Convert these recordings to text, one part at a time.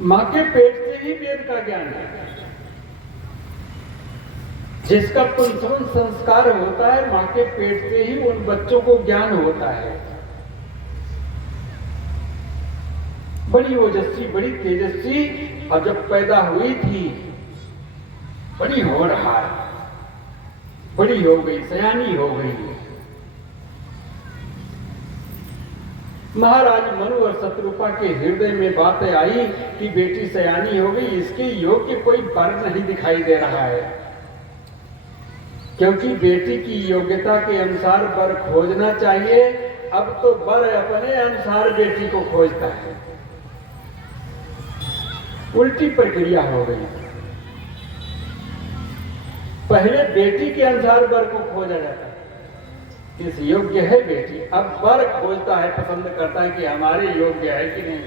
मां के पेट से ही वेद का ज्ञान है। जिसका पुंसवन संस्कार होता है मां के पेट से ही उन बच्चों को ज्ञान होता है। बड़ी ओजस्वी, बड़ी तेजस्वी, और जब पैदा हुई थी बड़ी होनहार, बड़ी हो गई, सयानी हो गई। महाराज मनु और शत्रुपा के हृदय में बातें आई कि बेटी सयानी हो गई, इसके योग्य कोई वर नहीं दिखाई दे रहा है, क्योंकि बेटी की योग्यता के अनुसार वर खोजना चाहिए। अब तो वर अपने अनुसार बेटी को खोजता है। उल्टी प्रक्रिया हो गई। पहले बेटी के अनुसार वर को खोजा जाता है, किस योग्य है बेटी, अब वर खोजता है, पसंद करता है कि हमारे योग्य है कि नहीं।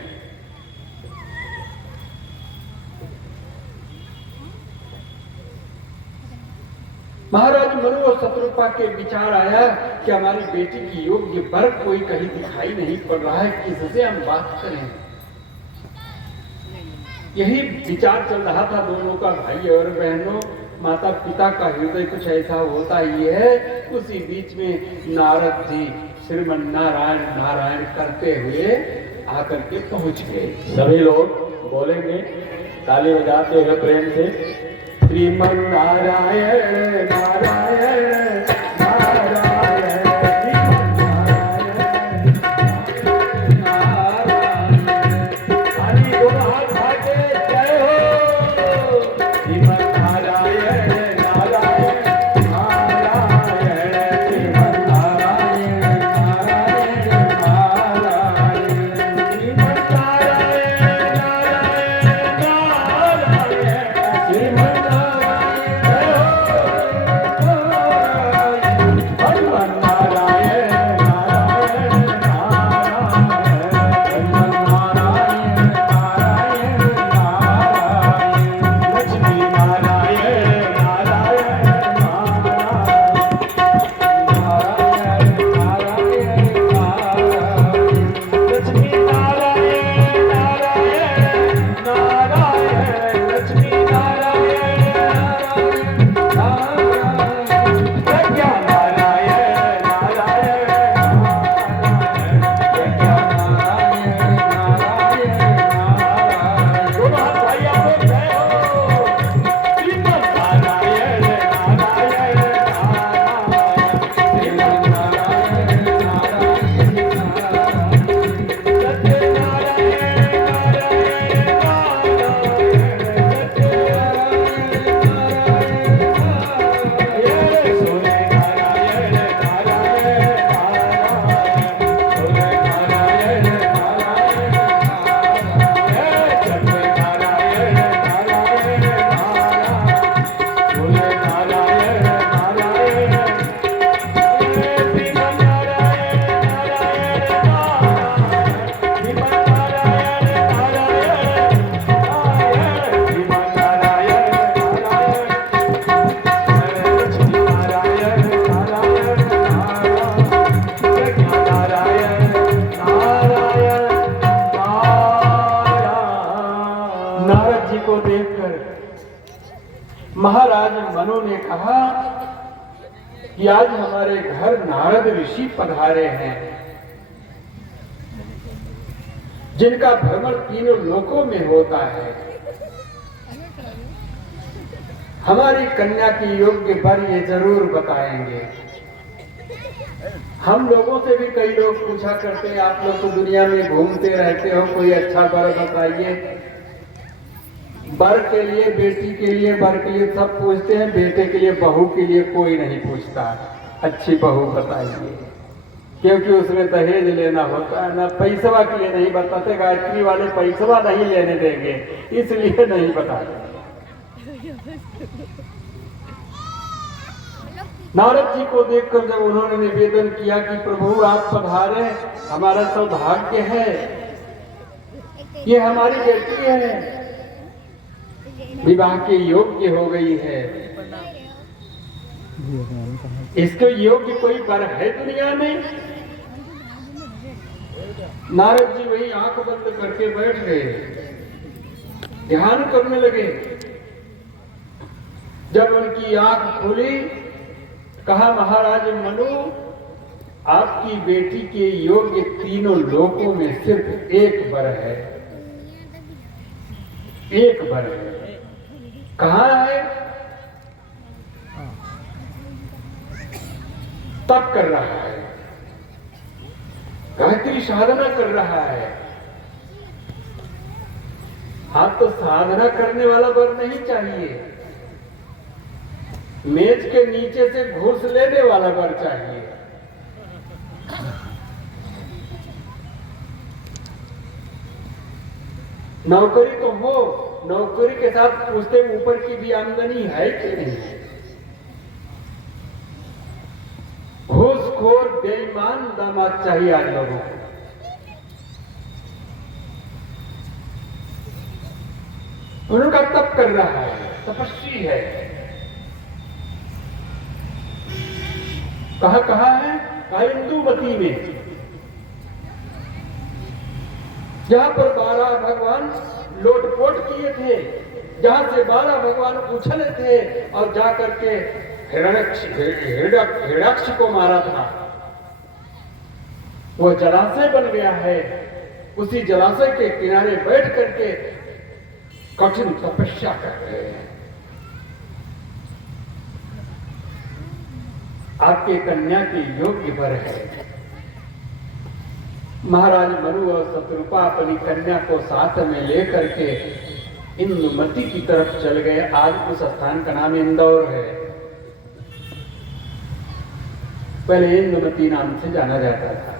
महाराज मनु और शत्रुपा के विचार आया कि हमारी बेटी की योग्य वर कोई कहीं दिखाई नहीं पड़ रहा है, किससे हम बात करें। यही विचार चल रहा था दोनों का, भाई और बहनों, माता पिता का हृदय कुछ ऐसा होता ही है। उसी बीच में नारद जी श्रीमन नारायण नारायण करते हुए आकर के पहुंच गए। सभी लोग बोलेंगे ताली बजाते हुए प्रेम से, श्रीमन नारायण नारायण महाराज मनु ने कहा कि आज हमारे घर नारद ऋषि पधारे हैं, जिनका भ्रमण तीनों लोकों में होता है। हमारी कन्या की योग्य वर ये जरूर बताएंगे। हम लोगों से भी कई लोग पूछा करते हैं, आप लोग तो दुनिया में घूमते रहते हो, कोई अच्छा वर बताइए। वर के लिए, बेटी के लिए, वर के लिए सब पूछते हैं, बेटे के लिए, बहू के लिए कोई नहीं पूछता। अच्छी बहू बताइए, क्योंकि उसमें दहेज लेना होता है ना, पैसवा के लिए नहीं बताते। गायत्री वाले पैसवा नहीं लेने देंगे, इसलिए नहीं बताते। नारद जी को देखकर जब उन्होंने निवेदन किया कि प्रभु आप पधारे, हमारा सौभाग्य है, ये हमारी बेटी है, विवाह के योग्य हो गई है, इसके योग्य कोई वर है दुनिया में? नारद जी वही आंख बंद करके बैठ गए। ध्यान करने लगे। जब उनकी आंख खुली, कहा महाराज मनु, आपकी बेटी के योग्य तीनों लोकों में सिर्फ एक वर है, एक वर है। कहाँ है? तप कर रहा है, गायत्री साधना कर रहा है। आप तो साधना करने वाला वर नहीं चाहिए, मेज के नीचे से घूस लेने वाला वर चाहिए। नौकरी तो हो, नौकरी के साथ पूछते ऊपर की भी आमदनी है कि नहीं। घूसखोर बेईमान दामाद चाहिए आज लोगों को। उनका तप कर रहा है, तपस्वी है। कहा है? कहा इंदुमती में, जहां पर 12 भगवान लोटपोट किए थे, जहां से 12 भगवान उछले थे और जाकर के हिरण्याक्ष को मारा था। वो जलाशय बन गया है। उसी जलाशय के किनारे बैठ करके कठिन तपस्या कर रहे हैं। आपके कन्या के योग्य वर है। महाराज मनु और शत्रुपा अपनी कन्या को साथ में लेकर के इंदुमती की तरफ चल गए। आज उस स्थान का नाम इंदौर है, पहले इंदुमती नाम से जाना जाता था।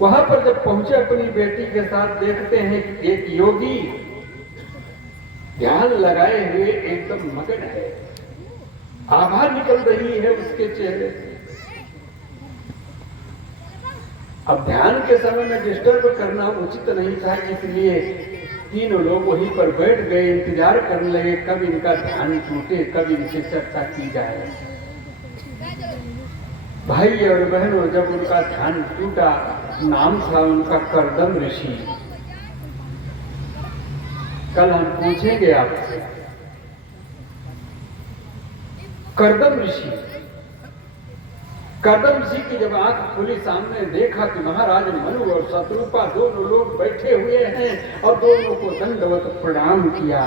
वहां पर जब पहुंचे अपनी बेटी के साथ, देखते हैं कि एक योगी ध्यान लगाए हुए एकदम मगन है, आभा निकल रही है उसके चेहरे से। अब ध्यान के समय में डिस्टर्ब करना उचित नहीं था, इसलिए तीनों लोग वहीं पर बैठ गए, इंतजार करने लगे कब इनका ध्यान टूटे, कब इनसे चर्चा की जाए। भाई और बहनों, जब उनका ध्यान टूटा, नाम था उनका कर्दम ऋषि। कल हम पूछेंगे आपसे, कर्दम ऋषि की जब आंख खुली, सामने देखा कि महाराज मनु और शत्रुपा दोनों लोग बैठे हुए हैं और दोनों को दंडवत प्रणाम किया।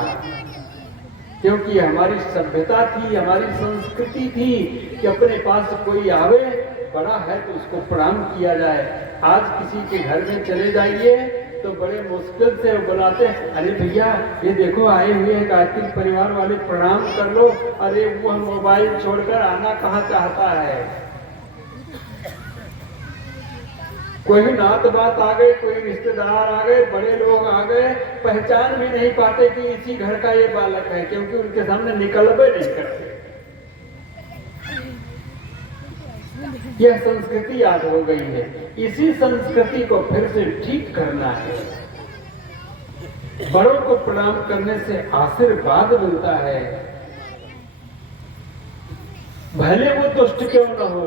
क्योंकि हमारी सभ्यता थी, हमारी संस्कृति थी कि अपने पास कोई आवे, बड़ा है तो उसको प्रणाम किया जाए। आज किसी के घर में चले जाइए तो बड़े मुश्किल से बुलाते हैं, अरे भैया ये देखो आए हुए हैं गायत्री परिवार वाले, प्रणाम कर लो। अरे वो मोबाइल छोड़कर आना कहाँ चाहता है। कोई नात बात आ गए, कोई रिश्तेदार आ गए, बड़े लोग आ गए, पहचान भी नहीं पाते कि इसी घर का ये बालक है, क्योंकि उनके सामने निकलबे नहीं करते। यह संस्कृति याद हो गई है। इसी संस्कृति को फिर से ठीक करना है। बड़ों को प्रणाम करने से आशीर्वाद मिलता है, भले वो दुष्ट क्यों न हो,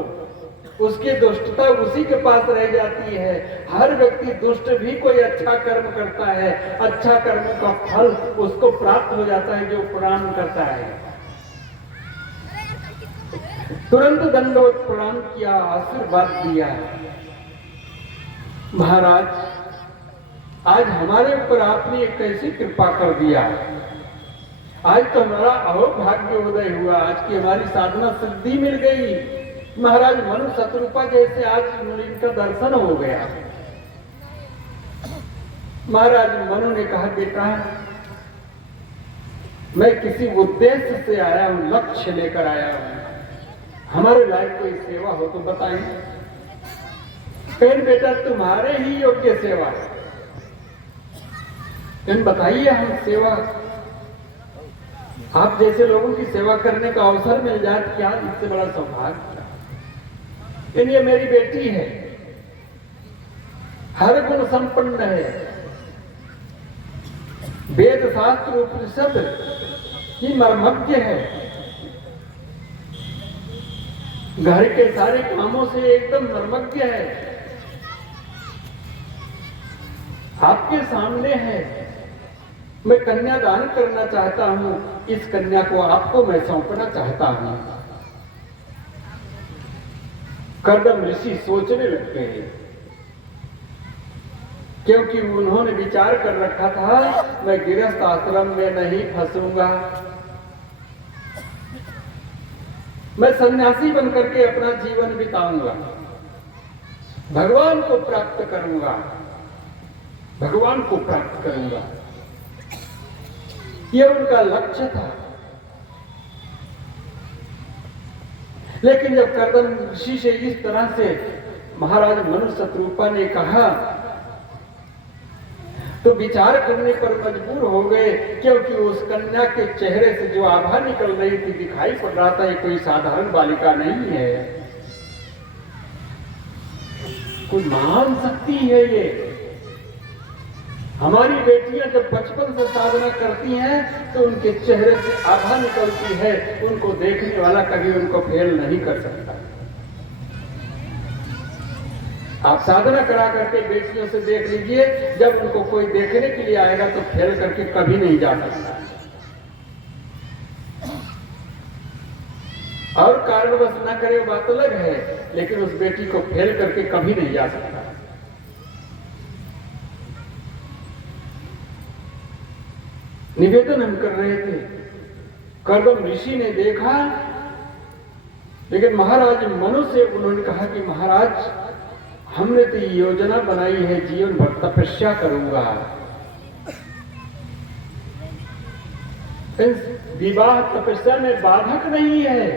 उसकी दुष्टता उसी के पास रह जाती है। हर व्यक्ति दुष्ट भी कोई अच्छा कर्म करता है, अच्छा कर्म का फल उसको प्राप्त हो जाता है जो प्रणाम करता है। तुरंत दंडवत प्रणाम किया, आशीर्वाद दिया। महाराज, आज हमारे ऊपर आपने एक कैसी कृपा कर दिया। आज तो हमारा अहोभाग्य उदय हुआ, आज की हमारी साधना सिद्धि मिल गई। महाराज मनु शत्रुपा जैसे आज इनका दर्शन हो गया। महाराज मनु ने कहा, बेटा मैं किसी उद्देश्य से आया हूं, लक्ष्य लेकर आया हूं, हमारे लायक कोई सेवा हो तो बताएं। कहीं बेटा तुम्हारे ही योग्य सेवा है, इन बताइए हम सेवा, आप जैसे लोगों की सेवा करने का अवसर मिल जाए क्या इससे बड़ा सौभाग्य। ये मेरी बेटी है, हर गुण संपन्न है, वेद शास्त्र उपनिषद की मर्मज्ञ है, घर के सारे कामों से एकदम मर्मज्ञ है, आपके सामने है। मैं कन्या दान करना चाहता हूं, इस कन्या को आपको मैं सौंपना चाहता हूं। कर्दम ऋषि सोचने लग गए, क्योंकि उन्होंने विचार कर रखा था मैं गृहस्थ आश्रम में नहीं फंसूंगा, मैं सन्यासी बनकर के अपना जीवन बिताऊंगा, भगवान को प्राप्त करूंगा, भगवान को प्राप्त करूंगा। यह उनका लक्ष्य था। लेकिन जब कर्दम ऋषि से इस तरह से महाराज मनु शत्रुपा ने कहा तो विचार करने पर मजबूर हो गए, क्योंकि उस कन्या के चेहरे से जो आभा निकल रही थी दिखाई पड़ रहा था ये कोई साधारण बालिका नहीं है, कोई महान शक्ति है। ये हमारी बेटियां जब बचपन से साधना करती हैं तो उनके चेहरे से आभा निकलती है, उनको देखने वाला कभी उनको फेल नहीं कर सकता। आप साधना करा करके बेटियों से देख लीजिए, जब उनको कोई देखने के लिए आएगा तो फेल करके कभी नहीं जा सकता, और कारणवश न करे बात अलग है, लेकिन उस बेटी को फेल करके कभी नहीं जा सकता। निवेदन हम कर रहे थे, कर्दम ऋषि ने देखा, लेकिन महाराज मनु से उन्होंने कहा कि महाराज हमने तो योजना बनाई है, जीवन भर तपस्या करूंगा, विवाह तपस्या में बाधक नहीं है,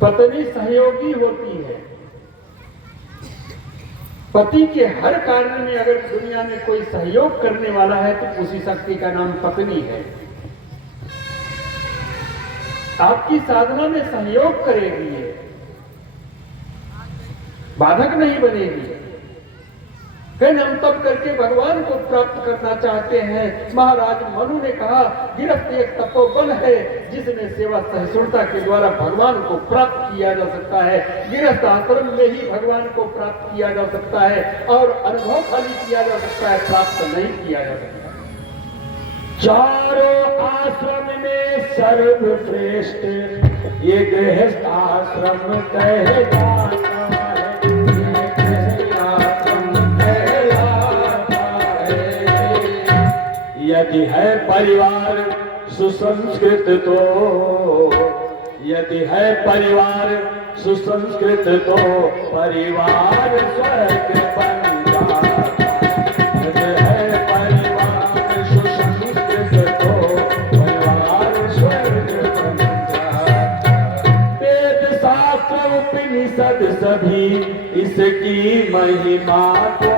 पत्नी सहयोगी होती है। पति के हर कार्य में अगर दुनिया में कोई सहयोग करने वाला है तो उसी शक्ति का नाम पत्नी है। आपकी साधना में सहयोग करेगी, बाधक नहीं बनेगी। फिर हम तब करके भगवान को प्राप्त करना चाहते हैं। महाराज मनु ने कहा गिरफ्त एक तपोबल है जिसमें सेवा सहिष्णुता के द्वारा भगवान को प्राप्त किया जा सकता है। गिरफ्त आश्रम में ही भगवान को प्राप्त किया जा सकता है और अनुभव खाली किया जा सकता है, प्राप्त नहीं किया जा सकता। चारों आश्रम में सर्वश्रेष्ठ ये गृहस्थ आश्रम कहलाता है, यदि है परिवार सुसंस्कृत तो, यदि है परिवार सुसंस्कृत तो परिवार स्वर्ग बन जाता। यदि है परिवार सुसंस्कृत तो परिवार स्वर्ग बन जाता। वेद शास्त्र उपनिषद सभी इसकी महिमा को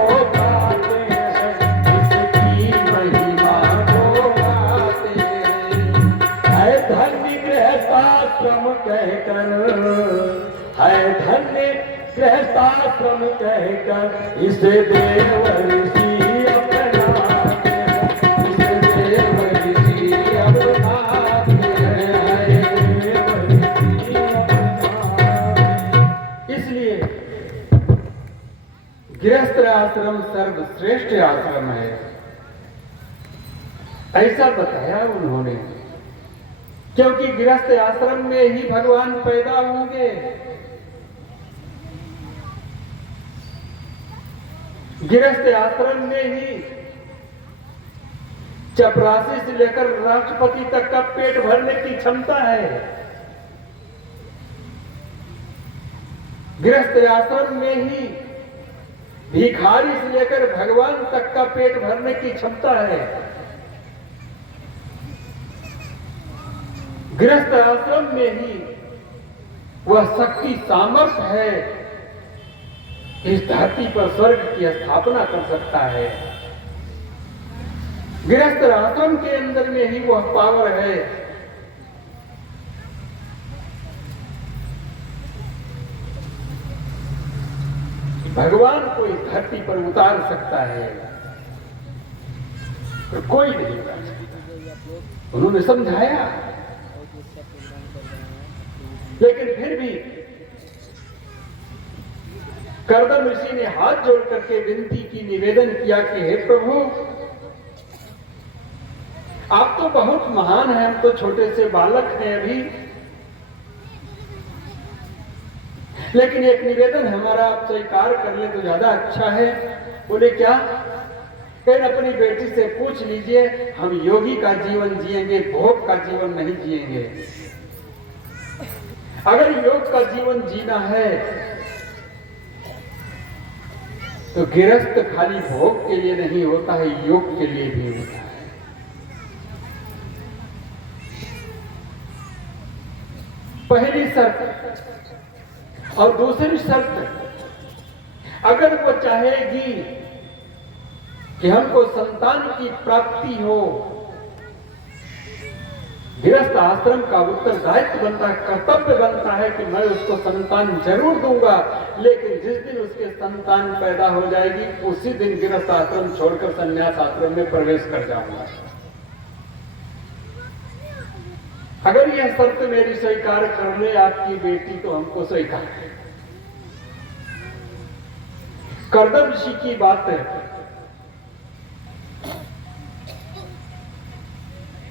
कहकर, है धन्य गृहस्थाश्रम कहकर इसे देव ऋषि अपनाते हैं, इसे देव ऋषि अपनाते हैं, देव ऋषि अपनाते। इसलिए गृहस्थ आश्रम सर्वश्रेष्ठ आश्रम है, ऐसा बताया उन्होंने, क्योंकि गृहस्थ आश्रम में ही भगवान पैदा होंगे। गृहस्थ आश्रम में ही चपरासी से लेकर राष्ट्रपति तक का पेट भरने की क्षमता है। गृहस्थ आश्रम में ही भिखारी से लेकर भगवान तक का पेट भरने की क्षमता है। गृहस्थ आश्रम में ही वह शक्ति सामर्थ्य है, इस धरती पर स्वर्ग की स्थापना कर सकता है। गृहस्थ आश्रम के अंदर में ही वह पावर है। भगवान को इस धरती पर उतार सकता है, तो कोई नहीं कर सकता। उन्होंने समझाया, लेकिन फिर भी करदम ऋषि ने हाथ जोड़ करके विनती की, निवेदन किया कि हे प्रभु, आप तो बहुत महान हैं, हम तो छोटे से बालक हैं अभी, लेकिन एक निवेदन हमारा आप स्वीकार कर ले तो ज्यादा अच्छा है। बोले क्या? फिर अपनी बेटी से पूछ लीजिए, हम योगी का जीवन जिएंगे, भोग का जीवन नहीं जिएंगे। अगर योग का जीवन जीना है तो गृहस्थ खाली भोग के लिए नहीं होता है, योग के लिए भी होता है। पहली शर्त और दूसरी शर्त, अगर वो चाहेगी कि हमको संतान की प्राप्ति हो, गृहस्थ आश्रम का उत्तरदायित्व बनता है, कर्तव्य बनता है कि मैं उसको संतान जरूर दूंगा, लेकिन जिस दिन उसके संतान पैदा हो जाएगी उसी दिन गृहस्थ आश्रम छोड़कर संन्यास आश्रम में प्रवेश कर जाऊंगा। अगर यह शर्त मेरी स्वीकार कर ले आपकी बेटी तो हमको स्वीकार है। करदम ऋषि की बात है,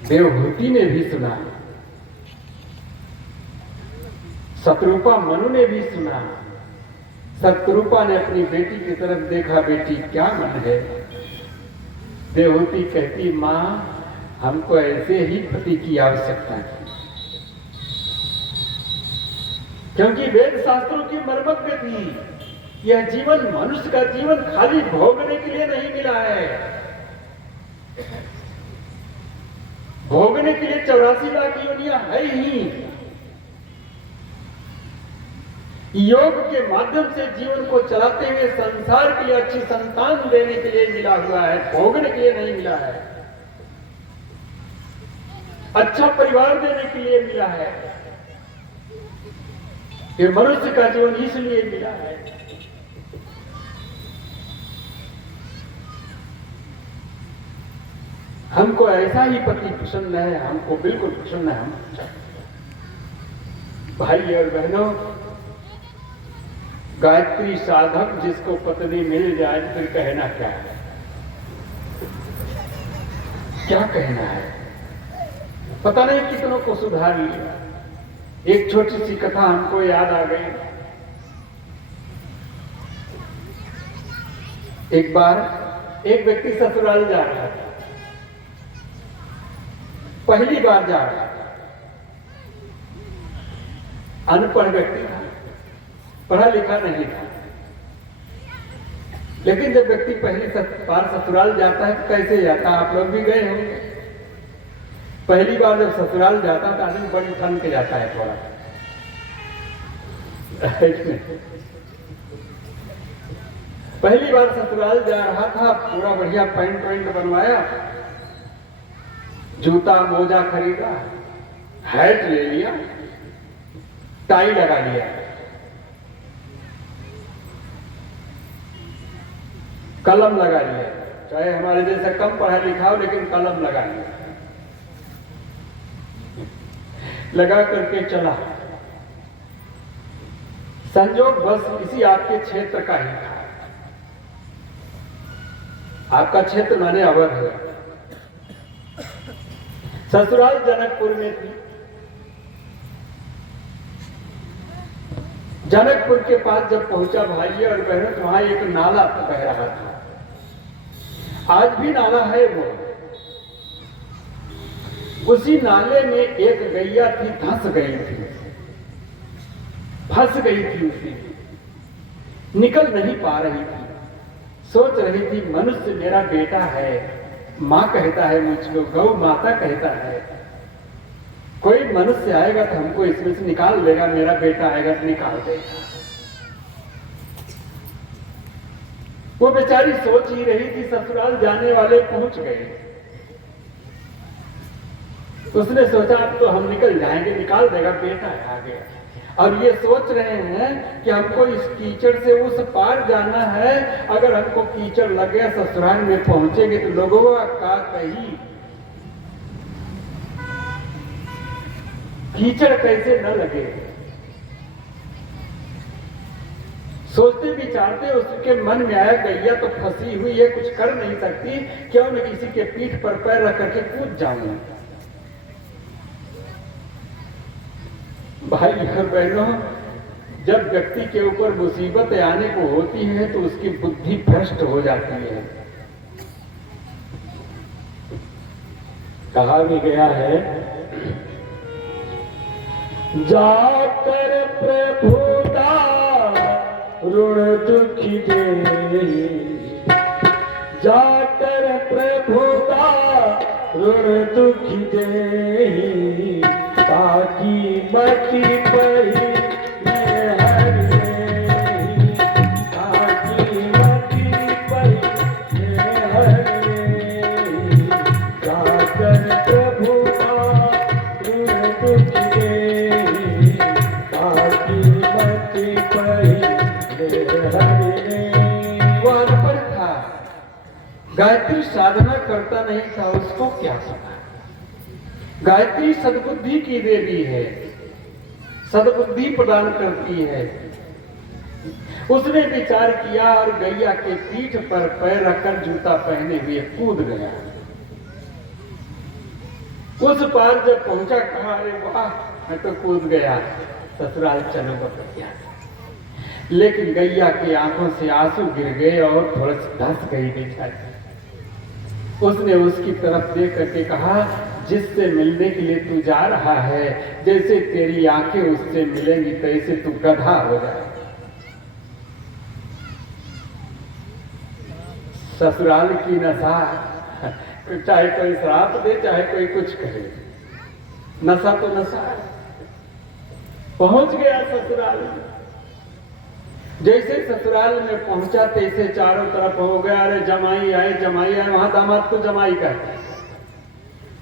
देवहूति ने भी सुना, शत्रुपा मनु ने भी सुना। शत्रुपा ने अपनी बेटी की तरफ देखा, बेटी क्या मन है? देवहूति कहती, मां हमको ऐसे ही पति की आवश्यकता है, क्योंकि वेद शास्त्रों की मर्मज्ञ थी। यह जीवन, मनुष्य का जीवन खाली भोगने के लिए नहीं मिला है। भोगने के लिए 84 लाख योनियां है ही। योग के माध्यम से जीवन को चलाते हुए संसार के लिए अच्छी संतान देने के लिए मिला हुआ है, भोगने के लिए नहीं मिला है। अच्छा परिवार देने के लिए मिला है। ये मनुष्य का जीवन इसलिए मिला है। हमको ऐसा ही पति पसंद है, हमको बिल्कुल पसंद है। हम भाई और बहनों, गायत्री साधक जिसको पत्नी मिल जाए फिर कहना क्या है? क्या कहना है? पता नहीं कितनों को सुधार लिया। एक छोटी सी कथा हमको याद आ गई। एक बार एक व्यक्ति ससुराल जा रहा था, पहली बार जा रहा था। अनपढ़ व्यक्ति था, पढ़ा लिखा नहीं था, लेकिन जब व्यक्ति पहली बार ससुराल जाता है तो कैसे जाता है? आप लोग भी गए होंगे। पहली बार जब ससुराल जाता है तो आदमी बड़ी ठन के जाता है थोड़ा। पहली बार ससुराल जा रहा था, पूरा बढ़िया पैंट वैंट बनवाया, जूता मोजा खरीदा, हैट ले लिया, टाई लगा लिया, कलम लगा लिया। चाहे हमारे जैसा कम पढ़ा लिखा हो लेकिन कलम लगा लिया, लगा करके चला। संजोग बस इसी आपके क्षेत्र का ही था। आपका क्षेत्र माने अवध है। ससुराल जनकपुर में थी। जनकपुर के पास जब पहुंचा भाई और बहनों, तो वहां एक नाला बह रहा था। आज भी नाला है वो। उसी नाले में एक गैया थी, धंस गई थी, फंस गई थी, उसी निकल नहीं पा रही थी। सोच रही थी, मनुष्य मेरा बेटा है, मां कहता है मुझको, गौ माता कहता है, कोई मनुष्य आएगा तो हमको इसमें से निकाल देगा, मेरा बेटा आएगा तो निकाल देगा। वो बेचारी सोच ही रही थी, ससुराल जाने वाले पहुंच गए। उसने सोचा अब तो हम निकल जाएंगे, निकाल देगा, बेटा आ गया। और ये सोच रहे हैं कि हमको इस कीचड़ से उस पार जाना है, अगर हमको कीचड़ लग गया ससुराल में पहुंचेंगे तो लोगों का कहीं कीचड़ कैसे न लगे। सोचते विचारते उसके मन में आया गैया तो फंसी हुई है, कुछ कर नहीं सकती, क्यों न किसी के पीठ पर पैर रख करके कूद जाऊं। भाई और बहनों, जब व्यक्ति के ऊपर मुसीबतें आने को होती है तो उसकी बुद्धि भ्रष्ट हो जाती है। कहा भी गया है, जाकर प्रभु ऋण दुखी दे, जाकर प्रभु का ऋण दुखी दे, ताकि मति पही गायत्री साधना करता नहीं था, उसको क्या पता। गायत्री सद्बुद्धि की देवी है, सद्बुद्धि प्रदान करती है। उसने विचार किया और गैया के पीठ पर पैर रखकर जूता पहने हुए कूद गया। उस पार जब पहुंचा, कहा अरे वाह, मैं तो कूद गया, ससुराल चलो बकैया। लेकिन गैया की आंखों से आंसू गिर गए और थोड़ा धस गई बेचारी। उसने उसकी तरफ देख करके कहा, जिससे मिलने के लिए तू जा रहा है, जैसे तेरी आंखें उससे मिलेंगी तैसे तू गधा हो जाए। ससुराल की नशा, चाहे कोई श्राप दे चाहे कोई कुछ करे, नशा तो नशा है। पहुंच गया ससुराल में। जैसे ससुराल में पहुंचा तैसे चारों तरफ हो गया, अरे जमाई आए जमाई आए। वहां दामाद को जमाई कहते हैं।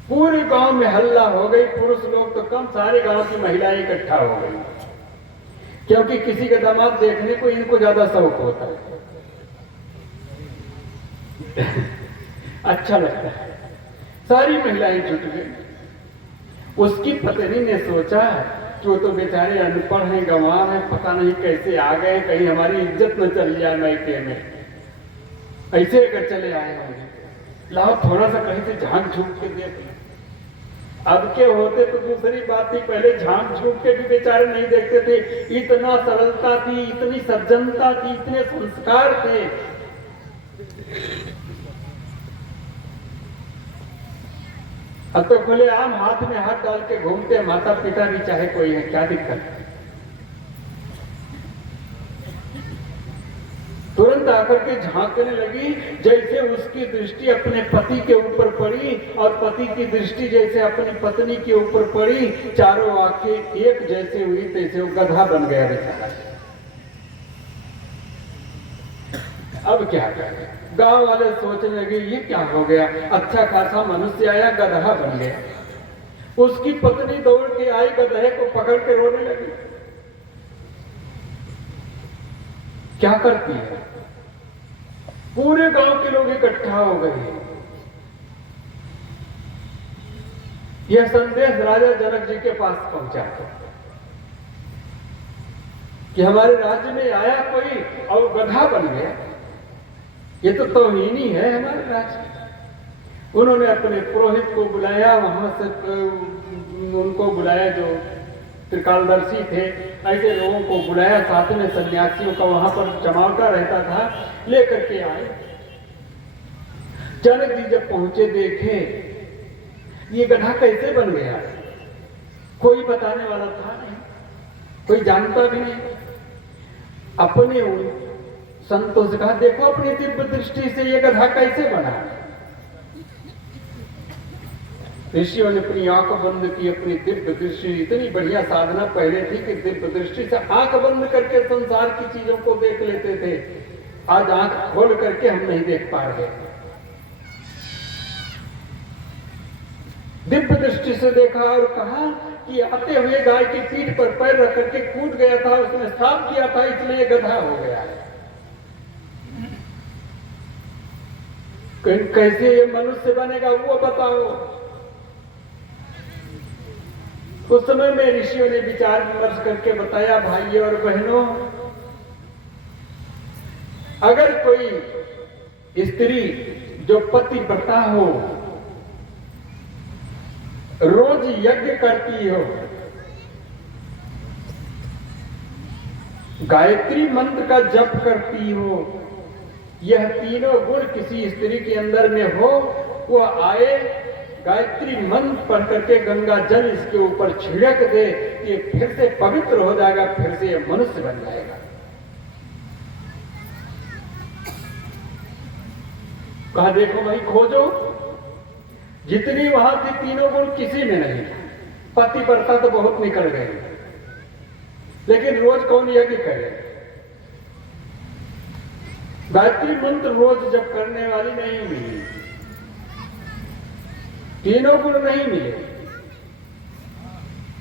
पूरे गांव में हल्ला हो गई, पुरुष लोग तो कम, सारे गांव की महिलाएं इकट्ठा हो गई, क्योंकि किसी का दामाद देखने को इनको ज्यादा शौक होता है। अच्छा लगता है। सारी महिलाएं जुट गई। उसकी पत्नी ने सोचा कि वो तो बेचारे अनपढ़ हैं, गंवार हैं, पता नहीं कैसे आ गए, कहीं हमारी इज्जत न चली जाए मायके में, ऐसे अगर चले आए होंगे, लाओ थोड़ा सा कहीं से झांक झूक के देख। अब के होते तो दूसरी बात थी, पहले झांक झूक के भी बेचारे नहीं देखते थे। इतना सरलता थी, इतनी सज्जनता थी, इतने संस्कार थे। अब तो खुले आम हाथ में हाथ डाल के घूमते, माता पिता भी चाहे कोई है, क्या दिक्कत है। तुरंत आकर के झांकने लगी, जैसे उसकी दृष्टि अपने पति के ऊपर पड़ी और पति की दृष्टि जैसे अपनी पत्नी के ऊपर पड़ी, चारों आंखें एक जैसे हुई, तैसे वो गधा बन गया बेचारा। अब क्या करें। गांव वाले सोचने लगे ये क्या हो गया, अच्छा खासा मनुष्य आया, गधा बन गया। उसकी पत्नी दौड़ के आई, गधे को पकड़ के रोने लगी। क्या करती है, पूरे गांव के लोग इकट्ठा हो गए। यह संदेश राजा जनक जी के पास पहुंचा कि हमारे राज्य में आया कोई और गधा बन गया, ये तो तौहीनी है हमारे राज्य। उन्होंने अपने पुरोहित को बुलाया, वहां से उनको बुलाया जो त्रिकालदर्शी थे, ऐसे लोगों को बुलाया, साथ में सन्यासियों का वहां पर जमावटा रहता था, लेकर के आए। जनक जी जब पहुंचे, देखे ये गधा कैसे बन गया, कोई बताने वाला था नहीं, कोई जानता भी नहीं। अपने संतों से कहा, देखो अपनी दिव्य दृष्टि से ये गधा कैसे बना। ऋषियों ने अपनी आंख बंद की, अपनी दिव्य दृष्टि, इतनी बढ़िया साधना पहले थी कि दिव्य दृष्टि से आंख बंद करके संसार की चीजों को देख लेते थे। आज आंख खोल करके हम नहीं देख पा रहे। दिव्य दृष्टि से देखा और कहा कि आते हुए गाय की पीठ पर पैर रख करके कूद गया था, उसने साफ किया था, इसलिए गधा हो गया है। कैसे ये मनुष्य बनेगा वो बताओ। उस समय में ऋषियों ने विचार विमर्श करके बताया, भाइयों और बहनों, अगर कोई स्त्री जो पतिव्रता हो, रोज यज्ञ करती हो, गायत्री मंत्र का जप करती हो, यह तीनों गुण किसी स्त्री के अंदर में हो, वो आए गायत्री मंत्र पढ़ करके गंगा जल इसके ऊपर छिड़क दे, ये फिर से पवित्र हो जाएगा, फिर से ये मनुष्य बन जाएगा। कहा देखो भाई खोजो, जितनी वहां थी तीनों गुण किसी में नहीं। पतिव्रता तो बहुत निकल गए, लेकिन रोज कौन यज्ञ करे? गायत्री मंत्र रोज जप करने वाली नहीं मिली, तीनों गुण नहीं मिले।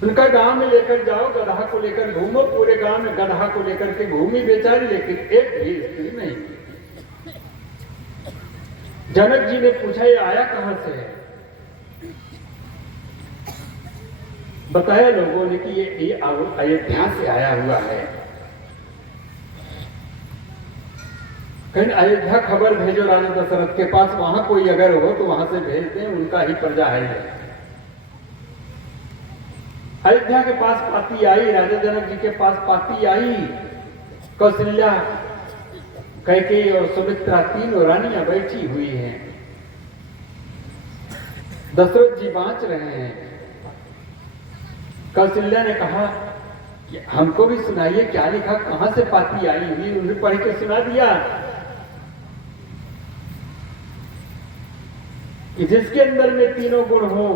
उनका गांव में लेकर जाओ, गधा को लेकर घूमो, पूरे गांव में गधा को लेकर के घूमी बेचारी, लेकिन एक भी स्त्री नहीं। जनक जी ने पूछा ये आया कहां से है? बताया लोगों ने कि ये अयोध्या से आया हुआ है। कहीं अयोध्या खबर भेजो राजा दशरथ के पास, वहां कोई अगर हो तो वहां से भेज दें, उनका ही प्रजा है। अयोध्या के पास पाती आई, राजा जनक जी के पास पाती आई। कौशल्या, कैकेयी और सुमित्रा तीनों रानियां बैठी हुई हैं। दशरथ जी बाँच रहे हैं। कौशल्या ने कहा कि हमको भी सुनाइए, क्या लिखा, कहां से पाती आई हुई? उन्हें पढ़ के सुना दिया कि जिसके अंदर में तीनों गुण हो,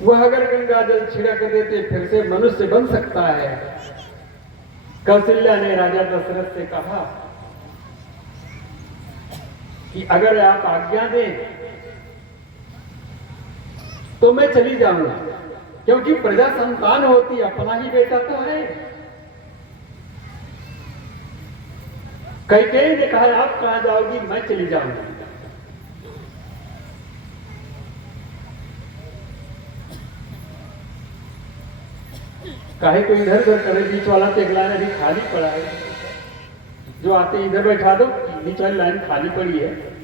वह अगर गंगा जल छिड़क देते फिर से मनुष्य बन सकता है। कौशल्या ने राजा दशरथ से कहा कि अगर आप आज्ञा दें तो मैं चली जाऊंगा, क्योंकि प्रजा संतान होती, अपना ही बेटा तो है। कैकेयी ने कहा आप कहां जाओगी? मैं चली जाऊंगी। काहे को इधर उधर करे, बीच वाला टेबल लाइन अभी खाली पड़ा है, जो आते इधर बैठा दो, बीच वाली लाइन खाली पड़ी है।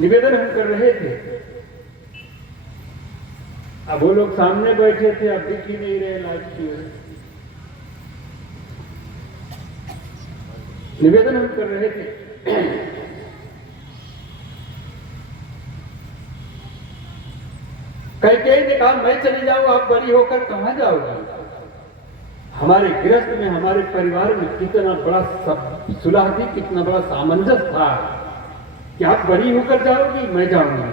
निवेदन हम कर रहे थे, अब वो लोग सामने बैठे थे, अब दिख ही नहीं रहे लाइट की वजह। निवेदन हम कर रहे थे। कैकेयी ने कहा मैं चली जाऊं, आप बड़ी होकर कहां जाओगी? हमारे गृहस्थ में, हमारे परिवार में कितना बड़ा सुलह थी, कितना बड़ा सामंजस्य था कि आप बड़ी होकर जाओगी, मैं जाऊंगी।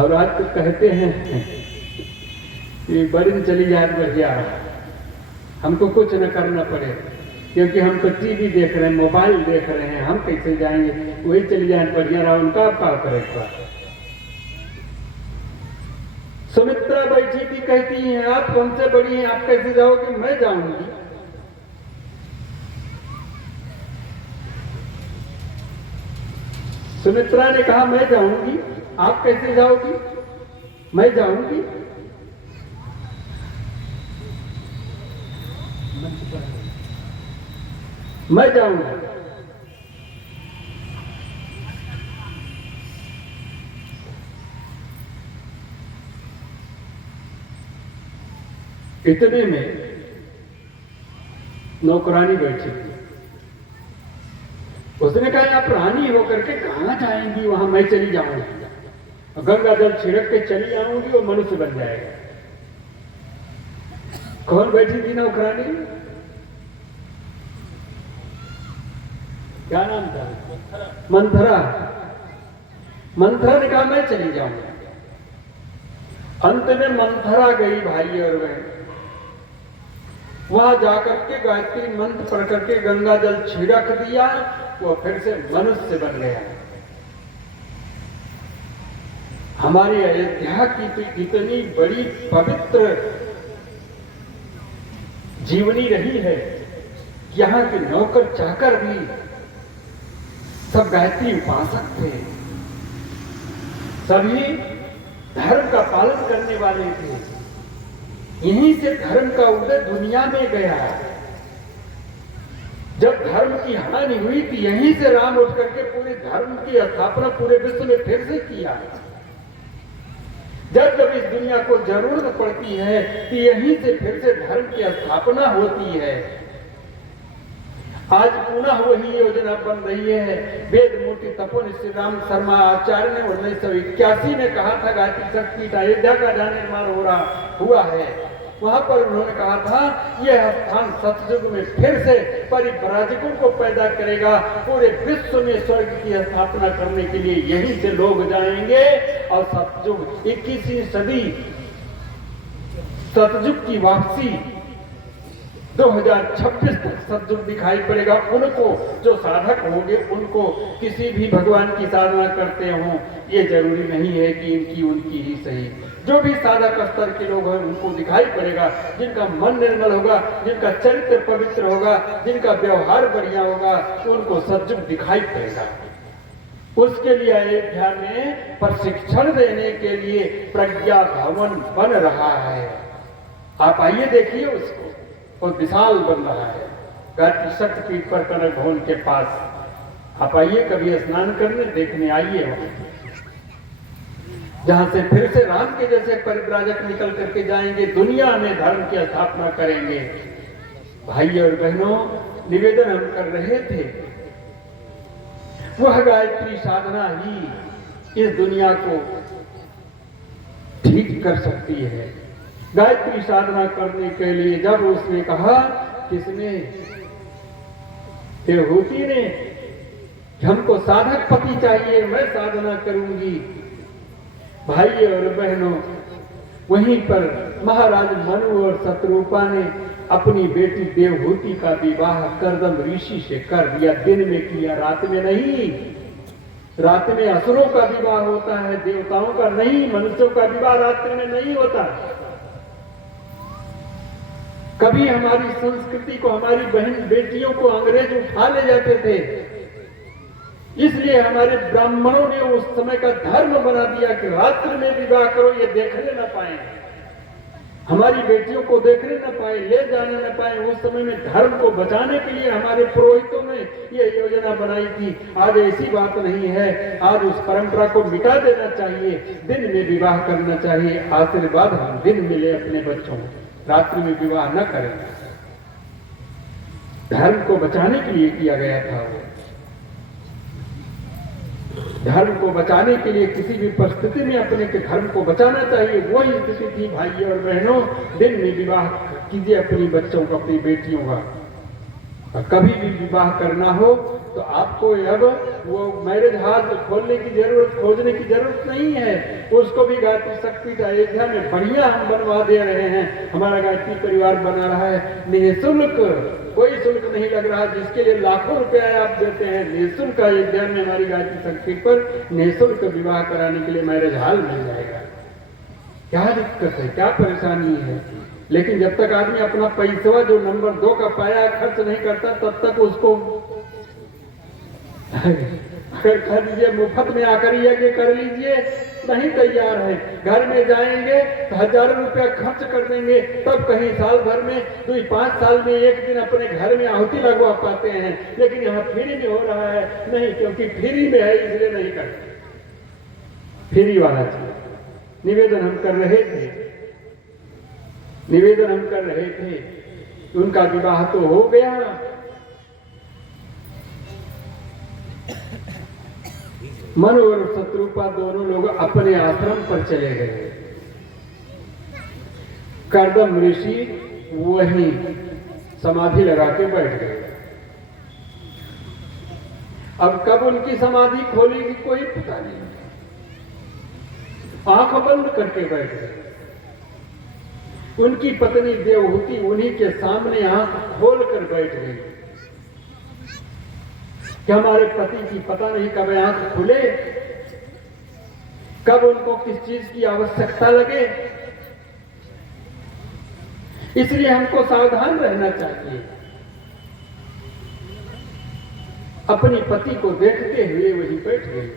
और आज तो कहते हैं कि बड़ी चली जाए बढ़िया, हमको कुछ न करना पड़े, क्योंकि हम तो टीवी देख रहे हैं, मोबाइल देख रहे हैं, हम कैसे जाएंगे? वही चली जाए बढ़िया रहा, उनका आप क्या करेगा? सुमित्रा बैठी थी, कहती हैं आप हमसे बड़ी हैं, आप कैसे जाओगे? मैं जाऊंगी। सुमित्रा ने कहा मैं जाऊंगी, आप कैसे जाओगी? मैं जाऊंगी। मैं जाऊंगा। इतने में नौकरानी बैठी थी। उसने कहा आप रानी होकर के कहां जाएंगी? वहां मैं चली जाऊंगी, गंगा जल छिड़क के चली आऊंगी, वो मनुष्य बन जाएगा। कौन बैठी थी नौकरानी? क्या नाम था? मंथरा। मंथरा ने कहा मैं चली जाऊंगी। अंत में मंथरा गई भाई और बहन, वहां जाकर के गायत्री मंत्र पढ़ करके गंगा जल छिड़क दिया, वो फिर से मनुष्य बन गया। हमारी अयोध्या की तो इतनी बड़ी पवित्र जीवनी रही है, यहाँ के नौकर चाकर भी सब गायत्री उपासक थे। सभी धर्म का पालन करने वाले थे। यहीं से धर्म का उदय दुनिया में गया। जब धर्म की हानि हुई थी, यहीं से राम उठ करके पूरे धर्म की स्थापना पूरे विश्व में फिर से किया। जब जब इस दुनिया को जरूरत पड़ती है तो यहीं से फिर से धर्म की स्थापना होती है। आज पुनः वही योजना बन रही है। वेद मूर्ति तपोन श्री राम शर्मा आचार्य ने 1981 में कहा था गायत्री शक्तिपीठ अयोध्या का जहाँ निर्माण हुआ है, वहां पर उन्होंने कहा था यह स्थान सतयुग में फिर से परिव्राजकों को पैदा करेगा। पूरे विश्व में स्वर्ग की स्थापना करने के लिए यहीं से लोग जाएंगे और सतयुग 21वीं सदी सतयुग की वापसी 2026 तक सतयुग दिखाई पड़ेगा। उनको जो साधक होंगे उनको किसी भी भगवान की साधना करते हों, ये जरूरी नहीं है कि इनकी उनकी ही सही, जो भी साधक स्तर के लोग हैं उनको दिखाई पड़ेगा। जिनका मन निर्मल होगा, जिनका चरित्र पवित्र होगा, जिनका व्यवहार बढ़िया होगा, उनको सतयुग दिखाई पड़ेगा। उसके लिए अयोध्या में प्रशिक्षण देने के लिए प्रज्ञा भवन बन रहा है। आप आइए देखिए उसको, और विशाल बन रहा है गायत्री शक्तिपीठ पर कनक भवन के पास। आप आइए कभी स्नान करने देखने आइए वहां, जहां से फिर से राम के जैसे परिव्राजक निकल करके जाएंगे, दुनिया में धर्म की स्थापना करेंगे। भाई और बहनों, निवेदन हम कर रहे थे, वह गायत्री साधना ही इस दुनिया को ठीक कर सकती है। गायत्री साधना करने के लिए जब उसने कहा, किसने, देवहूति ने, हमको साधक पति चाहिए, मैं साधना करूंगी। भाई और बहनों, वहीं पर महाराज मनु और शत्रुपा ने अपनी बेटी देवहूति का विवाह कर्दम ऋषि से कर दिया। दिन में किया, रात में नहीं। रात में असुरों का विवाह होता है, देवताओं का नहीं। मनुष्यों का विवाह रात्रि में नहीं होता। कभी हमारी संस्कृति को, हमारी बहन बेटियों को अंग्रेज उठा ले जाते थे, इसलिए हमारे ब्राह्मणों ने उस समय का धर्म बना दिया कि रात्रि में विवाह करो, ये देखने न पाए, हमारी बेटियों को देखने न पाए, ले जाने न पाए। उस समय में धर्म को बचाने के लिए हमारे पुरोहितों ने ये योजना बनाई थी। आज ऐसी बात नहीं है। आज उस परंपरा को मिटा देना चाहिए, दिन में विवाह करना चाहिए। आशीर्वाद हम दिन मिले अपने बच्चों को, रात्रि में विवाह न करें। धर्म को बचाने के लिए किया गया था वो। धर्म को बचाने के लिए किसी भी परिस्थिति में अपने के धर्म को बचाना चाहिए, वो ही स्थिति थी। भाई और बहनों, दिन में विवाह कीजिए अपनी बच्चों का, अपनी बेटियों का। और कभी भी विवाह करना हो तो आपको अब वो मैरिज हॉल खोलने की जरूरत, खोजने की जरूरत नहीं है। उसको भी गायत्री शक्तिपीठ अयोध्या में बढ़िया हम बनवा दे रहे हैं। हमारा गायत्री परिवार बना रहा है निःशुल्क, कोई शुल्क नहीं लग रहा, जिसके लिए लाखों रुपया आप देते हैं। निःशुल्क अयोध्या में हमारी गायत्री शक्तिपीठ पर निःशुल्क विवाह कराने के लिए मैरिज हॉल मिल जाएगा। क्या दिक्कत है, क्या परेशानी है? लेकिन जब तक आदमी अपना पैसा जो नंबर 2 का पाया खर्च नहीं करता, तब तक उसको अगर कह दीजिए मुफ्त में आकर यज्ञ कर लीजिए, नहीं तैयार है। घर में जाएंगे तो हजारों रुपया खर्च कर देंगे, तब कहीं साल भर में 2-5 साल में एक दिन अपने घर में आहुति लगवा पाते हैं। लेकिन यहाँ फ्री में हो रहा है नहीं, क्योंकि फ्री में है इसलिए नहीं करते। फ्री वाला चीज निवेदन हम कर रहे थे, उनका विवाह तो हो गया। मनु और शत्रुपा दोनों लोग अपने आश्रम पर चले गए। कर्दम ऋषि वहीं समाधि लगा के बैठ गए। अब कब उनकी समाधि खोलेगी कोई पता नहीं, आंख बंद करके बैठ गए। उनकी पत्नी देवहूति उन्हीं के सामने आंख खोल कर बैठ गई कि हमारे पति की पता नहीं कब आंख खुले, कब उनको किस चीज की आवश्यकता लगे। इसलिए हमको सावधान रहना चाहिए। अपनी पति को देखते हुए वहीं बैठ गई।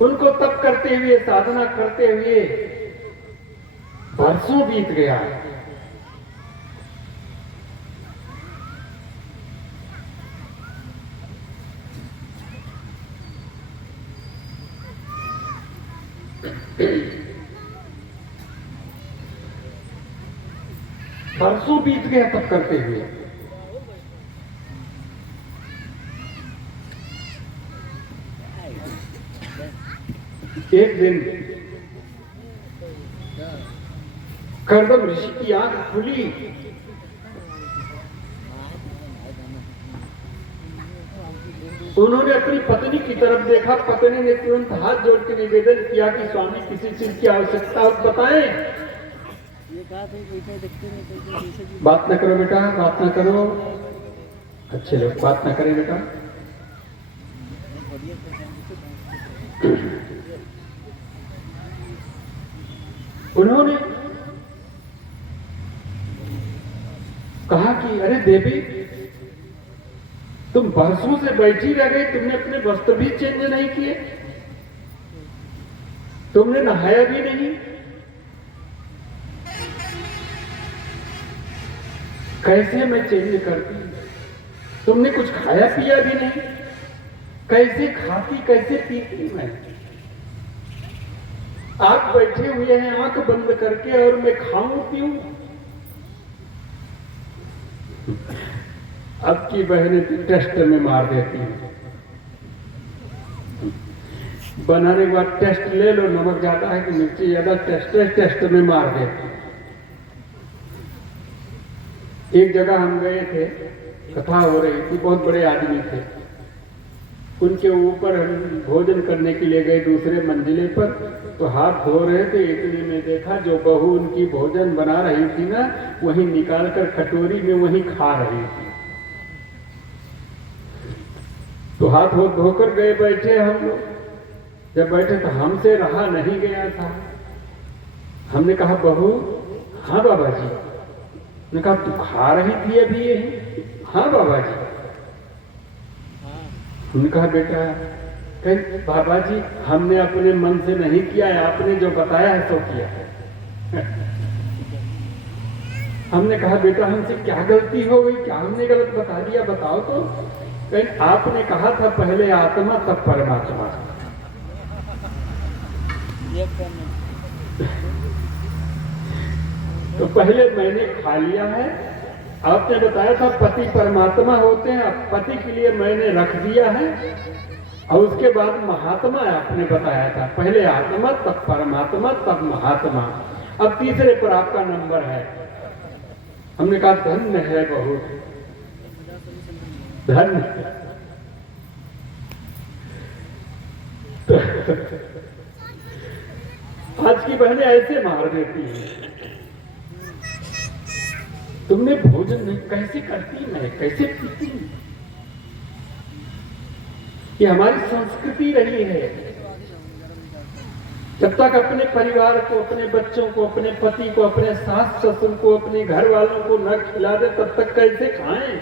उनको तप करते हुए, साधना करते हुए वर्षों बीत गया। वर्षों बीत गया तप करते हुए। एक दिन कर्दम ऋषि की आंख खुली। उन्होंने अपनी पत्नी की तरफ देखा। पत्नी ने तुरंत हाथ जोड़ के निवेदन किया कि स्वामी, किसी चीज की आवश्यकता हो तो बताएं। बात न करो बेटा, बात न करो। अच्छे लोग बात न करें बेटा। उन्होंने कहा कि अरे देवी, तुम बरसों से बैठी रह गई, तुमने अपने वस्त्र भी चेंज नहीं किए, तुमने नहाया भी नहीं, कैसे मैं चेंज करती? तुमने कुछ खाया पिया भी नहीं, कैसे खाती कैसे पीती मैं? आप बैठे हुए हैं आंख बंद करके और मैं खाऊं पीऊं? अब की बहनें तो टेस्ट में मार देती हैं। बनाने के बाद टेस्ट ले लो, नमक ज्यादा है कि मिर्ची ज्यादा, टेस्ट में मार देती। एक जगह हम गए थे, कथा हो रही थी, बहुत बड़े आदमी थे। उनके ऊपर हम भोजन करने के लिए गए दूसरे मंजिले पर, तो हाथ धो रहे थे। इतने में देखा जो बहू उनकी भोजन बना रही थी ना, वहीं निकाल कर कटोरी में वहीं खा रही थी। तो हाथ वो धोकर गए, बैठे हम लोग। जब बैठे तो हमसे रहा नहीं गया था। हमने कहा बहू, हाँ बाबा जी। ने कहा तू खा रही थी अभी यही? हाँ बाबा जी। हमने कहा बेटा, कहीं बाबा जी हमने अपने मन से नहीं किया है, आपने जो बताया है सो किया है। हमने कहा बेटा हमसे क्या गलती हो गई, क्या हमने गलत बता दिया, बताओ तो। कहीं आपने कहा था पहले आत्मा तब परमात्मा। तो पहले मैंने खा लिया है। आपने बताया था पति परमात्मा होते हैं, अब पति के लिए मैंने रख दिया है। और उसके बाद महात्मा आपने बताया था, पहले आत्मा तब परमात्मा तब महात्मा। अब तीसरे पर आपका नंबर है। हमने कहा धन्य है बहुत, धन्य। आज की बहनें ऐसे मार देती हैं। तुमने भोजन नहीं कैसे करती, मैं कैसे पीती? ये हमारी संस्कृति रही है। जब तक अपने परिवार को, अपने बच्चों को, अपने पति को, अपने सास ससुर को, अपने घर वालों को न खिला दे तब तक कैसे खाएं?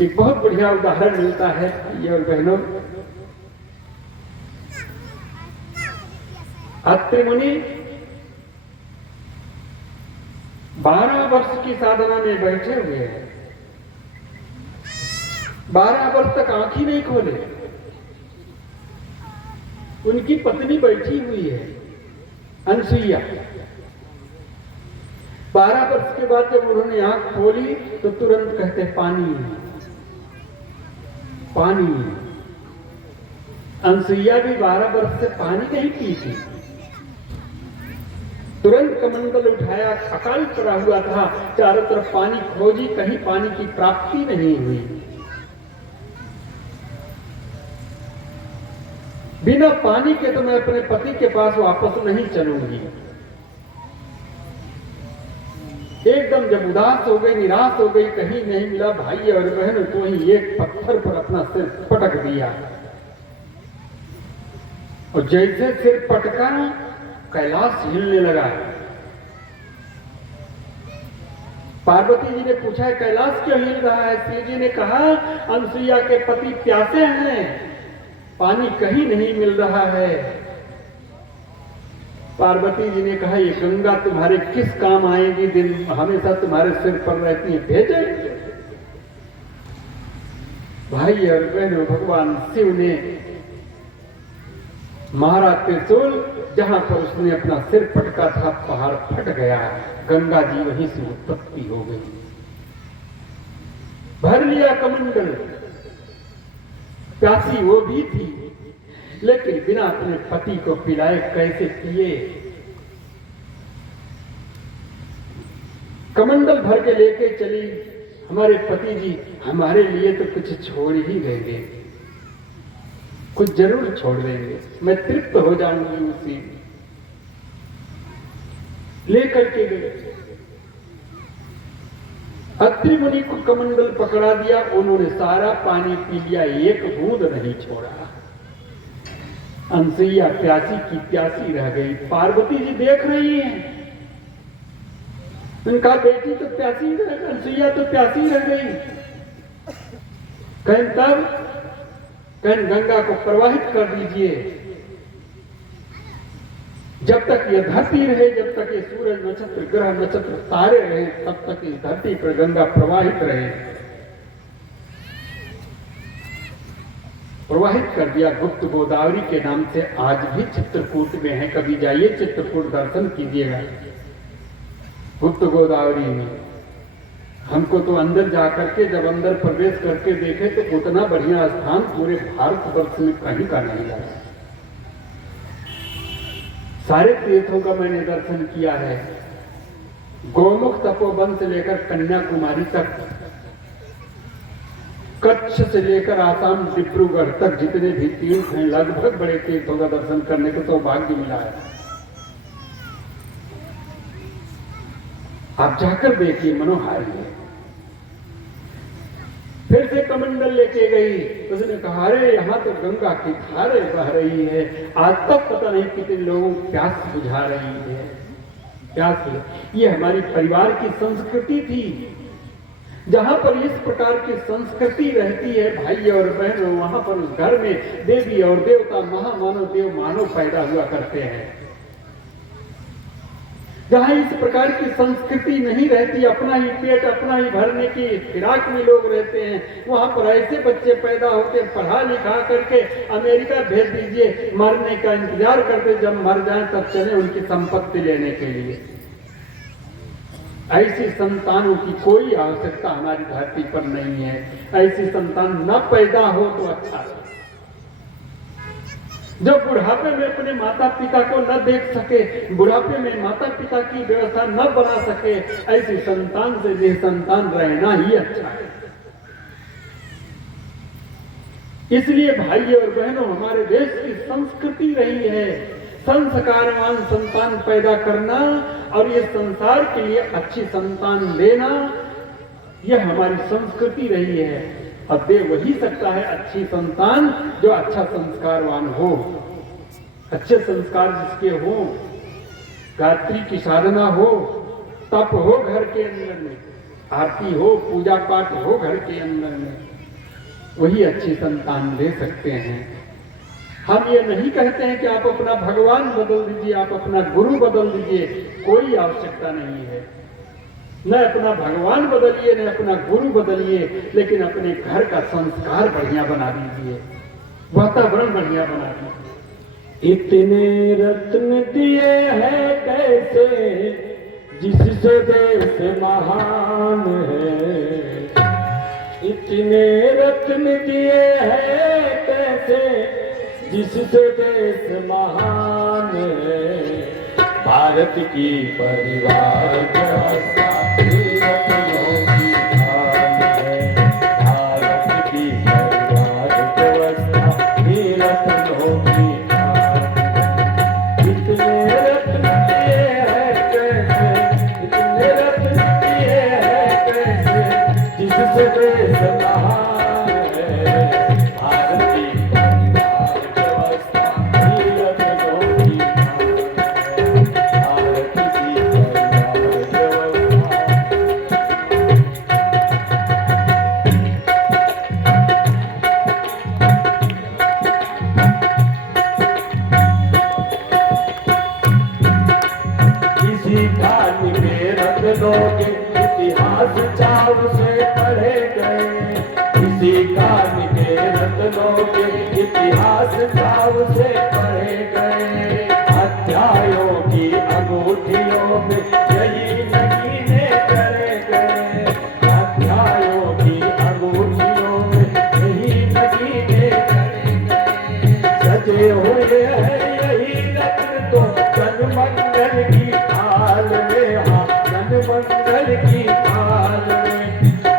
एक बहुत बढ़िया उदाहरण मिलता है ये और बहनों। अत्रि मुनि 12 वर्ष की साधना में बैठे हुए हैं। 12 वर्ष तक आंख ही नहीं खोले। उनकी पत्नी बैठी हुई है अनसुईया। 12 वर्ष के बाद जब उन्होंने आंख खोली तो तुरंत कहते पानी पानी। अनसुईया भी 12 वर्ष से पानी नहीं पी थी। तुरंत कमंडल उठाया, अकाल पड़ा हुआ था, चारों तरफ पानी खोजी, कहीं पानी की प्राप्ति नहीं हुई। बिना पानी के तो मैं अपने पति के पास वापस नहीं चलूंगी। एकदम जब उदास हो गई, निराश हो गई, कहीं नहीं मिला भाई और बहन, तो ही एक पत्थर पर अपना सिर पटक दिया। और जैसे सिर पटका कैलाश हिलने लगा। पार्वती जी ने पूछा कैलाश क्यों हिल रहा है? शिव जी ने कहा अनसुईया के पति प्यासे हैं, पानी कहीं नहीं मिल रहा है। पार्वती जी ने कहा, ये गंगा तुम्हारे किस काम आएगी, दिन हमेशा तुम्हारे सिर पर रहती है, भेजेंगे। भाई और बहनों, भगवान शिव ने मारा त्रिशूल, जहां पर उसने अपना सिर पटका था, पहाड़ फट गया, गंगा जी वहीं से उत्पत्ति हो गई। भर लिया कमंडल, प्यासी वो भी थी, लेकिन बिना अपने पति को पिलाए कैसे पिए। कमंडल भर के लेके चली, हमारे पति जी हमारे लिए तो कुछ छोड़ ही देंगे, कुछ जरूर छोड़ देंगे, मैं तृप्त हो जाऊंगी उसी। लेकर के गए, अत्रि मुनि को कमंडल पकड़ा दिया, उन्होंने सारा पानी पी लिया, एक बूंद नहीं छोड़ा। अनसुईया प्यासी की प्यासी रह गई। पार्वती जी देख रही हैं, उनका बेटी तो प्यासी रह गई, अनसुईया तो प्यासी रह गई। कहें तब, कहें गंगा को प्रवाहित कर दीजिए, जब तक ये धरती रहे, जब तक ये सूरज नक्षत्र ग्रह नक्षत्र तारे रहे, तब तक इस धरती पर गंगा प्रवाहित रहे। प्रवाहित कर दिया। गुप्त गोदावरी के नाम से आज भी चित्रकूट में है, कभी जाइए चित्रकूट दर्शन कीजिएगा। गुप्त गोदावरी में हमको तो अंदर जाकर के, जब अंदर प्रवेश करके देखे तो उतना बढ़िया स्थान पूरे भारतवर्ष में कहीं का नहीं लगा। सारे तीर्थों का मैंने दर्शन किया है, गौमुख तपोवन से लेकर कन्याकुमारी तक, कच्छ से लेकर आसाम डिब्रूगढ़ तक जितने भी तीर्थ हैं, लगभग बड़े तीर्थों का दर्शन करने का सौभाग्य मिला है। आप जाकर देखिए, मनोहारी है। फिर से कमंडल लेके गई, उसने कहा, अरे यहाँ तो गंगा की धारे बह रही है, आज तक पता नहीं कितने लोगों को प्यास बुझा रही है। प्यास है, ये हमारी परिवार की संस्कृति थी। जहां पर इस प्रकार की संस्कृति रहती है भाई और बहनों, वहां पर उस घर में देवी और देवता, महामानव देव मानव पैदा हुआ करते हैं। जहां इस प्रकार की संस्कृति नहीं रहती, अपना ही पेट अपना ही भरने की फिराक में लोग रहते हैं, वहां पर ऐसे बच्चे पैदा होते, पढ़ा लिखा करके अमेरिका भेज दीजिए, मरने का इंतजार करते, जब मर जाएं तब चले उनकी संपत्ति लेने के लिए। ऐसी संतानों की कोई आवश्यकता हमारी धरती पर नहीं है। ऐसी संतान न पैदा हो तो अच्छा है। जो बुढ़ापे में अपने माता पिता को न देख सके, बुढ़ापे में माता पिता की व्यवस्था न बना सके, ऐसी संतान से निसंतान रहना ही अच्छा है। इसलिए भाई और बहनों, हमारे देश की संस्कृति रही है संस्कारवान संतान पैदा करना, और ये संसार के लिए अच्छी संतान लेना, यह हमारी संस्कृति रही है। अब दे वही सकता है अच्छी संतान जो अच्छा संस्कारवान हो, अच्छे संस्कार जिसके हो, गायत्री की साधना हो, तप हो घर के अंदर में, आरती हो, पूजा पाठ हो घर के अंदर में, वही अच्छी संतान ले सकते हैं। हम ये नहीं कहते हैं कि आप अपना भगवान बदल दीजिए, आप अपना गुरु बदल दीजिए, कोई आवश्यकता नहीं है। न अपना भगवान बदलिए, न अपना गुरु बदलिए, लेकिन अपने घर का संस्कार बढ़िया बना दीजिए, वातावरण बढ़िया बना दीजिए। इतने रत्न दिए हैं कैसे, जिससे देश महान है। इतने रत्न दिए हैं कैसे, जिससे देश महान है। भारत की परिवार व्यवस्था रत्नों की खान है। भारत की परिवार व्यवस्था रत्नों की खान है। इतने रत्न दिए हैं कैसे, इतने रत्न दिए हैं कैसे, जिससे देश महान है। भारत की दिनों के इतिहास भाव से पढ़े गए, अध्यायों की अंगूठियों में यही नगीने करे गए, अध्यायों की अंगूठियों में यही नगीने करे गए। सजे हुए हैं यही रत्न तो जनमंगल की थाल में, हाँ जनमंगल की थाल में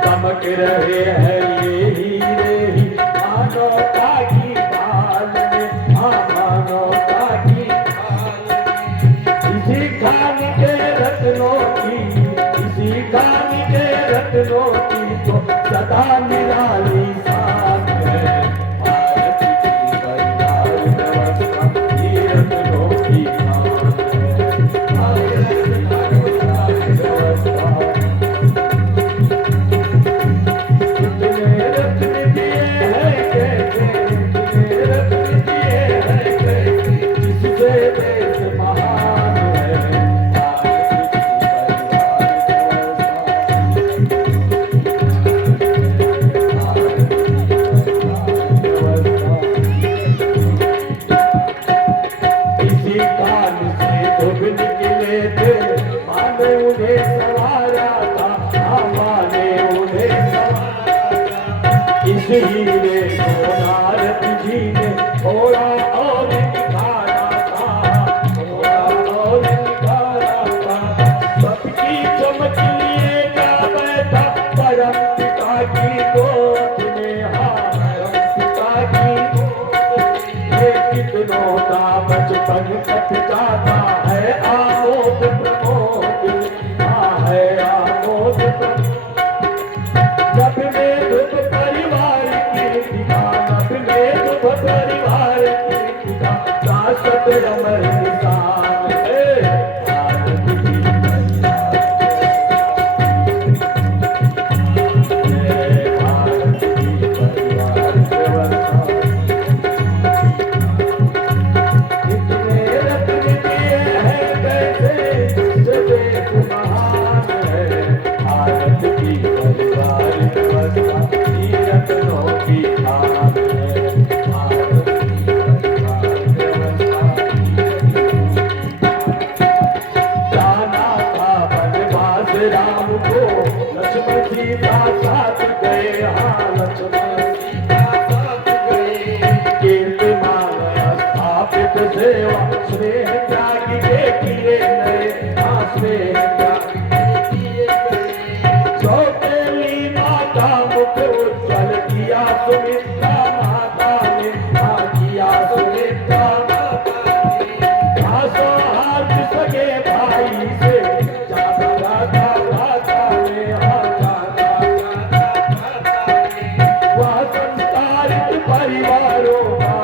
चमक रहे हैं ये हीरे ही मानवता की थाल में, हाँ मानवता की थाल में। इसी खान के रत्नों की, इसी खान के रत्नों की तो सदा निराली शान है। भारत की परिवार व्यवस्था ये रत्नों की शान है। भारत की परिवार व्यवस्था हीरे को नारद जी ने थोड़ा और निखारा था, थोड़ा और निखारा था। सबकी चमक लिए जा बैठा परम पिता की गोद में, हाँ परम पिता की गोद में। ये कितनों का बचपन कट जाता है आमोद प्रमोद में, हाँ है आमोद प्रमोद। जब मैं दुख परिवार की जब मैं दुख परिवार की शाश्वत अमर निशान है। भारत की परिवार व्यवस्था इतने रत्न दिए हैं कैसे देश महान है। भारत की परिवार व्यवस्था ये रत्नों की खान है। भारत की परिवार व्यवस्था जाना था वनवास राम को, लक्ष्मण सीता साथ गए, हाँ लक्ष्मण सीता साथ गए। कीर्तिमान स्थापित सेवा स्नेह त्याग के किए गए, हाँ स्नेह त्याग के किए गए। सौतेली माता मुख उज्जवल किया सुमित्रा माता ने, हाँ किया सुमित्रा माता ने। घासों हाथ सगे भाई से जाता जाता भाता ने, हाँ जाता जाता भाता ने। वह संस्कारित परिवारों का